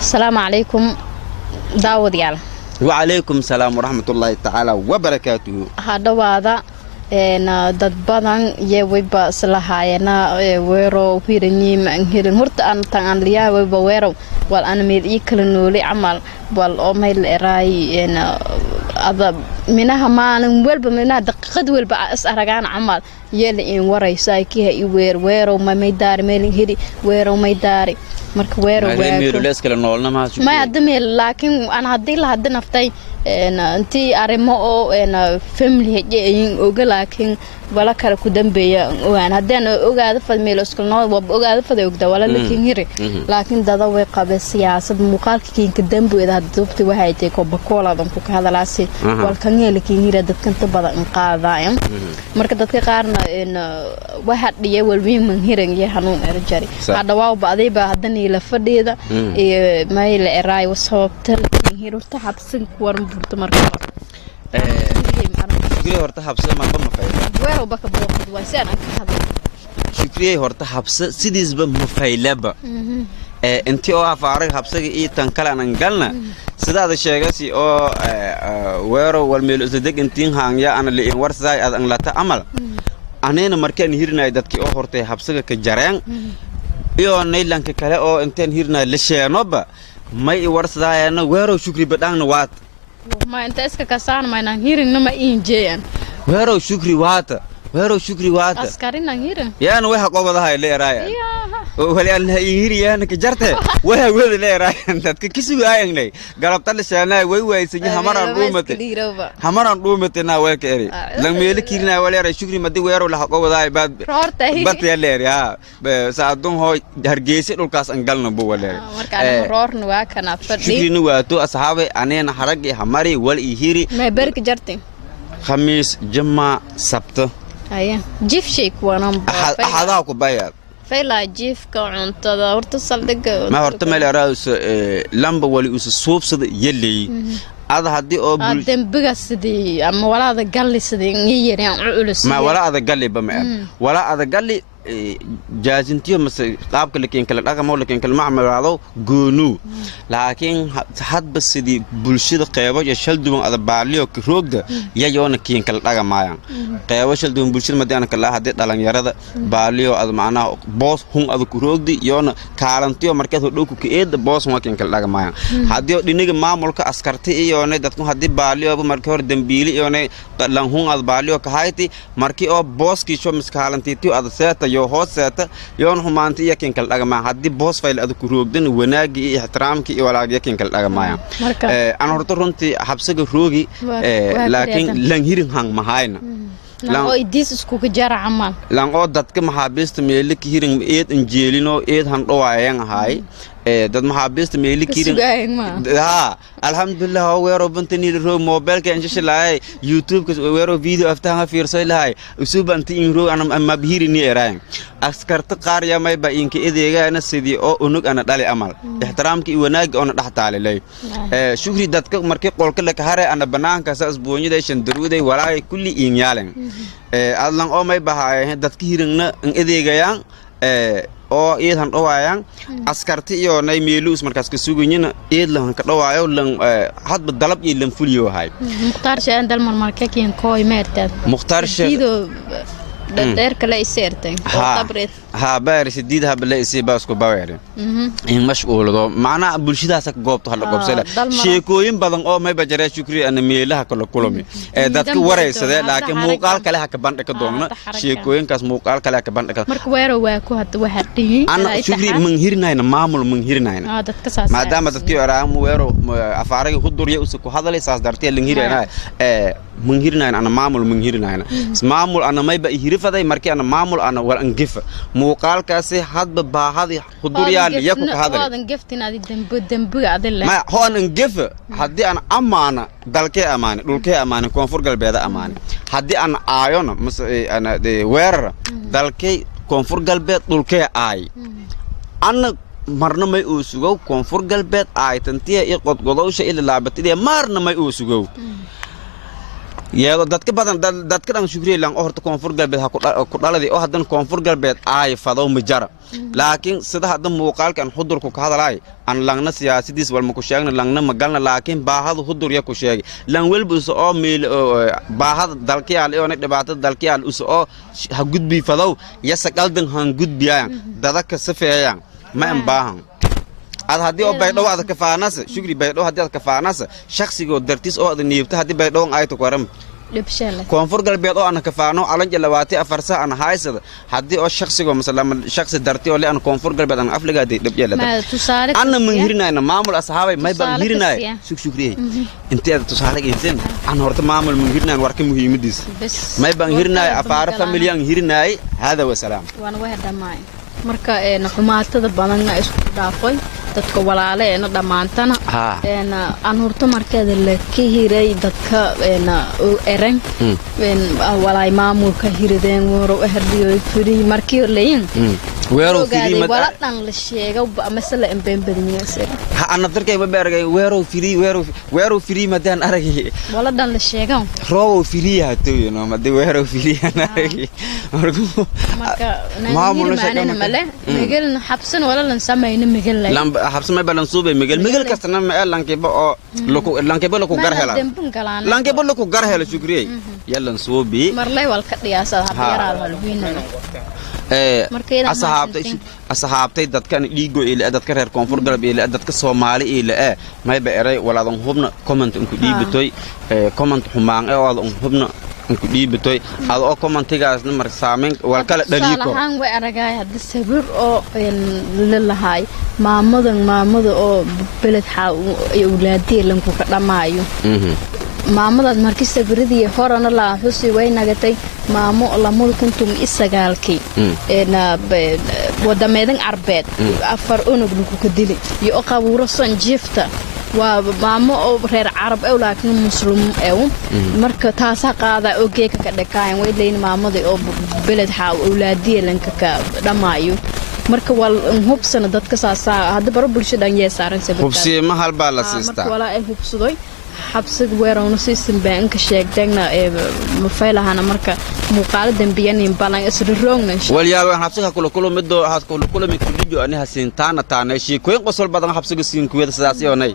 السلام عليكم داود يالا وعليكم السلام ورحمة الله تعالى وبركاته هذا وهذا dad badan iyo wayba islahaayana weero fiirinii ma anhirin horta aan tan liyaa wayba weero wal aan meel ii kala nooli amal wal oo meel eraay ada minaha maalin walba minaha daqiiqad walba is aragaan amal yeel in waraysa kii ay weero ma daar meel hiri weero ma daari marka weero meel lees kala noolna ma admeel laakiin aan hadii la hadda naftay intii arimo oo family in oga laakiin wala kala ku dambeeya waan hadaan ogaado fadmeel isku nool ogaado faday ogda wala laakiin hiri laakiin dada way qabay siyaasad muuqaalkiin ka dambeeyada hadubti waxay tay ko bakooladan ku ka hadalaasi walkan yeelkiin hiri dadkan ta badan qaadayaan marka dadka qaarna waxa dhiyay walbiin man hiran yahay hanuun erjari hada waa baaday ba hadana ila fadhida may la eraay wasabta hirta habsan kuwan burta marka shukriye horta habsa ma fayla weero baka booqad waa si aan ka hadlo shukriye horta habsa sidiisba ma faylaba intii oo afaarag habsaga iyo tan kale aan galna sidaada sheegasi oo weero wal meel usdeg intiin haangya ana li warsaay adan lata amal anena markaan hirnay dadkii oo hortay habsaga ka jareen iyo naylanka kale oo intaan hirnay la sheenoba may warsaayana weero shukri badana waat ma inta iska kasaan ma inaan hirin ma injeen weero shukri waata askarin aan hirin yaana waxa qobadahay leeraaya wali aan hiriyaana ka jarte waxa wada leeraaya dadka kisugaayay galabta la sheanay way waysan hamaran dhuumate na way ka eri lan meel kiirna wali shukri madi weero la qobadahay bad ya leeriya saadun hoo hargeysa dhulkaas aan galno buu wali marka roorna waa kana fadhi shukri nu waato asxaabay aneena haragi hamari wal hiri ma barka jarte خميس جمعة سبت أيه جيف شيك وانا هذا كوبايات فيلا جيف كعنت هذا ورت صدق ما ورت مال راس لمبة ولي أس صوب صد يلي هذا هدي أو دم بقى دي أما ولا هذا قال لي صدق يجري علوس ما ولا هذا قال لي بما ولا هذا قال لي جازنتيو مس قابك لكن كلا دغه مو لكن كل معمل هذا غونو لكن حد بس دي بولشده قيبو يشل دوم ادا باليو كروغدا ييون كين كلا دغه مايان قيبو شل دوم بولشده مدان كلا هدي دلان يرada باليو ادا معنا بوس هون ادا كروغدي يون كارنتيو markaas dhulku ka eed boos ma keen kala dhaga maayan hadii dhiniga maamulka askarti iyo dadku hadii baaliyo markii hor dambiili iyo lan hon ad baaliyo ka hayti markii oo booski soo miskaalantiyo ad seeta yo hoosata yoon humaanti yakin kala dhaga ma hadii boos fayl ad ku roogdan wanaagi iyo ixtiraamki iyo walaag yakin kala dhaga maayan aan horto runtii habsiga roogi laakiin lan hirin hang mahayna lan oo idis isku ka jar amal lan oo dadka maxaabiista meel ka hirin eed injeelino eed han dhawaayeen ahay dad maxaabiista meel ka hirin alhamdulillah weero bantani ro mobile ka injisha laay youtube ka weero video aftaan fiirsay laay usubanti in ro ama bihirini eraan askarta qaar ya may ba inka edeegana sidii oo unug ana dhali amal ixtiraamki wanaag oo dhaxtaalay shukri dadka markii qolka la ka hare ana banaanka saas boonyada shan daruuday walaay kulli in yaalan adlan oo may bahaay dadka hirina in edeegayaan oo eedan dhawaayaan askarti iyo nay meelus markaas ka sugayna eedlan ka dhawaayo lan hadba dalab iyo lan fuliyo hay muxtar shaan dal marmarkeen kooy meertad muxtar دير كلا يسيرتين طبرت ها بارس ديد ها بلا يسي باسكو باوير ان مشغول دو معنا بلشداسك غوبتو هلا غوبسلا شيكوين بدن او ما بجرا شكري ان ميلها كلا كلمي دادك وريسده لكن موقال كلا هك بندك دومنا شيكوين كاس موقال كلا هك بندك marka weero waa ku had waxa dhigi ana shukri man hirnayna maamul man hirnayna dadka saas maadaama dadkii araam weero afaariga huduriya usku hadalay saas dartay lan hirayna man hirnayna ana maamul man hirnayna maamul ana may ba faday markii ana maamul ana wal angifa muuqaalkaasi hadba baahadi huduriyaan iyo ku hadal wadan giftinadi dambiga adilla ma hoon angifa hadii ana amaana dalkee amaana dhulkee amaana koonfur galbeeda amaana hadii ana aayona ana weerar dalkee koonfur galbeed dhulkee aay ana marna may uu sugo koonfur galbeed aay tantiya iyo qodqodowsha ila laabatidee marna may uu sugo yeedo dadka badan dadka dhan shukriye lan oo horta koonfur galbeed ha ku dhaladay oo hadan koonfur galbeed ay fado ma jara laakiin sida hadan muuqaalkan xudurku ka hadalay an langna siyaasadiis wal ma ku sheegna langna ma galna laakiin baahada xudur ya ku sheegay lan walba oo meel baahada dalkiyaal oo dhibaatada dalkiyaal oo ha gudbi fadow ya saqaldan han gudbiyaan dadka safeeyaan ma aan baahan ad hadii oo baydhow aad ka faanas shukri baydhow hadii aad ka faanas shakhsiga dartiis oo aad niibta hadii baydhow ay to qaram dhibshale koonfur galbeed oo aan ka faano alan jalawaati afarsa aan haysada hadii oo shakhsiga mesela shakhsi darti oo leen koonfur galbeed aan afliga dhibjela ana man hirnayna maamul asxaabay may ban hirnay shukri intii aad tusaale geeysan aan horta maamul man hirnaan warka muhiimadiis may ban hirnay afaar familyan hirnay hada wa salaam waan wahadamay marka xumaatada badan isku dhaafay dadka walaaleena dhamaantana aan horto markeeda la ka hiray dadka eran walaay maamulka hirideen waro ahdiyo firi markii leeyin weero firi ma wala dhan la sheego masala in been badniyay ha ana darkay ma beergay weero firi ma daan aragay wala dhan la sheego roobo firi hato ma de weero firi marka maamul sheegana male migel xabsan wala lan sameeyna migel lay habs ma balan suubay migel kastana ma lankiba oo lankiba ku garhela lankiba ku garhela shukriye yalan suubi marlay wal ka dhiyaasa hadiyara halwiinana asxaabtay dadkan dhiigo ila dadka reer koonfur galbeed ila dadka Soomaali ila may beeray walaadan hubna comment ku dhiibatoy comment xumaan oo aan hubna ku dhiibatoy aad oo commentigaasna mar saameyn wal kala dhaliiko waxaan way aragay hadda sabir oo leeyahay maamada oo beled ay awlaadii lanku ka dhamaayo maamada markii sabiradii horana la xusi way nagatay maamo lamada kuntum isagaalkii wadameedan arbeed afar unug ku ka dilay iyo qabuuro sanjifta waa maamo oo reer carab ah laakiin muslim ah marka taas qaada oo geeka ka dhakaayn way leeyin maamada oo beled awlaadii lanka ka dhamaayo marka wal hubsana dadka saasa hadda baro bulshada yeesaaran sabab hubsi ma halba la siista wala ay hubsaday xabsad weerarno system bank sheegtayna ma faylahana marka muuqaal dambiyanin balan isla roogna walyaabo xabsiga kula mido haad kula mid ku dhigo aniga siintaana taanay shii koyn qosol badan xabsiga siin kuwada sidaas yoonay